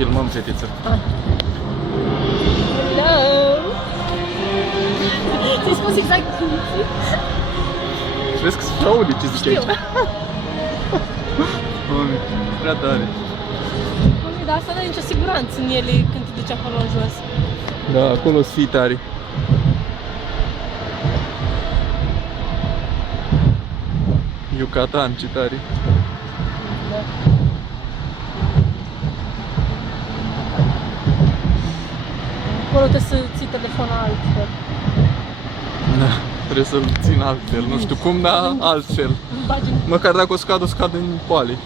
Filmăm, fetiță. Hello! Ți-ai spus exact cum Și vezi că se aude ce zice aici. Mami, prea tare. Mami, dar asta nu are nicio siguranță în ele când te duci acolo în jos. Da, acolo sunt fii tari. Yucatan, ce tare. Da. Acolo trebuie să ții telefonul altfel. Da, trebuie să-l țin altfel. Nu știu cum, dar altfel. Măcar dacă o scad în poale.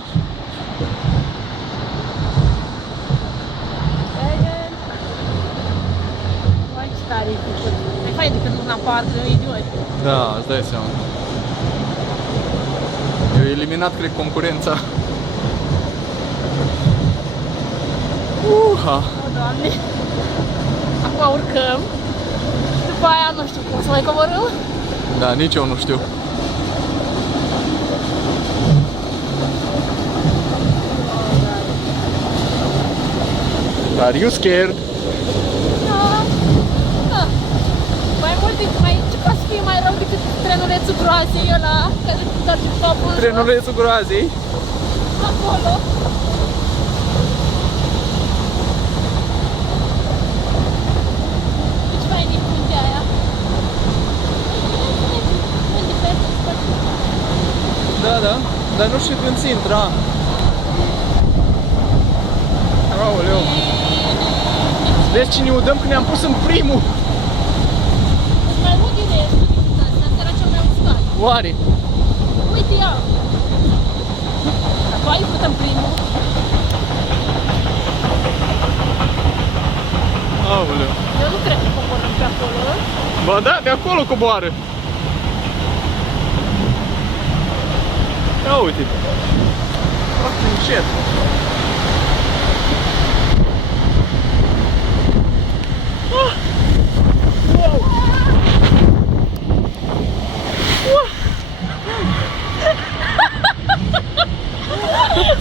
Mai ce tare e făcut. Mai fain decât Luna Park, idiot. Da, îți dai seama. Eu eliminat, cred, concurența. Uha! O, Doamne! Acum urcăm. După aia nu știu cum să mai coborâm. Da, nici eu nu știu. Are you scared? Mai mult, ce poate să fie mai rău decât trenulețul groazei ăla care întoarce capul în Trenulețul groazei? acolo. Deci fain e puntea aia. Unde pe Da, da, dar nu știu când ți intra. Aoleu. Vezi ce ne udăm că ne-am pus în primul. mai mult din restul decât asta, asta era cel mai uscat. Oare? Uite ea! Tu ai vrut în primul. Aoleu. Eu nu cred că coborâm pe acolo. Ba da, de acolo coboară. Ia uite. Foarte încet. Wow.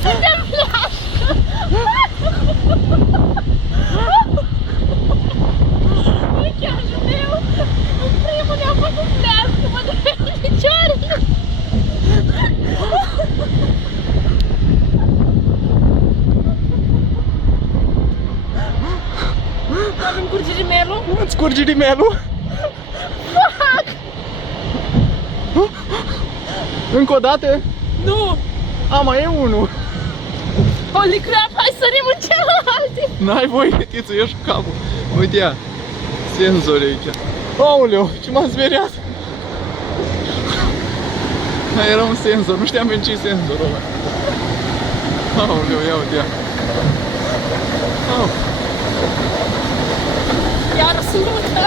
Suntem flașcă! Uiteajul meu! În primul ne-a făcut flașcă, mă durește picioarele! Avem curge rimelul? Îți curge rimelul? Fuck! Încă o dată? Nu! A, mai e unul. Holy crap, hai să sărim în celălalt! N-ai voie, fetiță, ieși cu capul. Uite ia, senzori aici. Aoleu, ce m-a speriat. Da, era un senzor, nu știam pentru ce senzorul ăla. Aoleu, ia uite ia. Au. Iar sărută!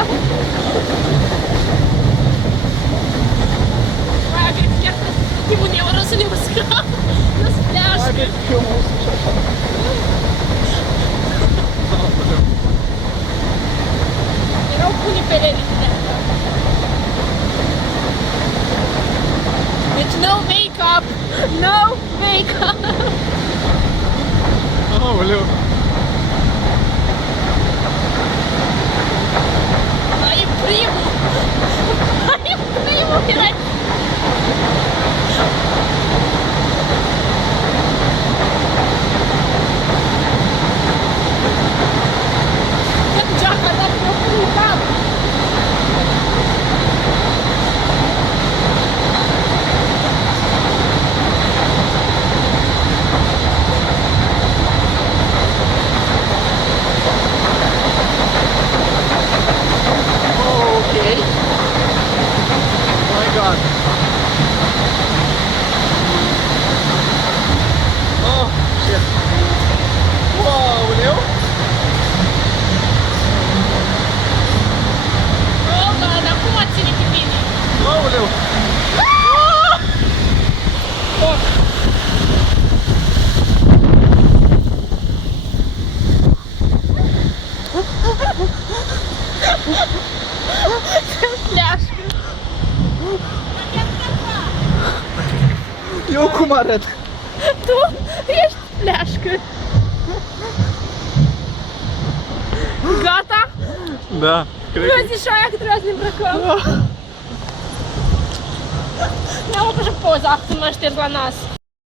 Mai cred că chiar primul euro să ne uscă! Nu se pleașcă! Hai, vezi că eu mă usc și așa. Aoleu. Erau puni pelerini de astea. Deci no make-up! No make-up! Aoleu. Ai primul! Ai primul! Erai... Ia-mi geaca, dar mi-a pus cap! Okay. My God. Oh, shit. Wow, Leo. Oh, God, acum ține pe mine! Oh, Leo. Fuck! Fleașcă! Eu cum arăt? Tu ești fleașcă! Da, cred Nu că... a zis și aia că trebuia să ne îmbrăcăm. Ne-am făcut și poza când m-am șters la nas.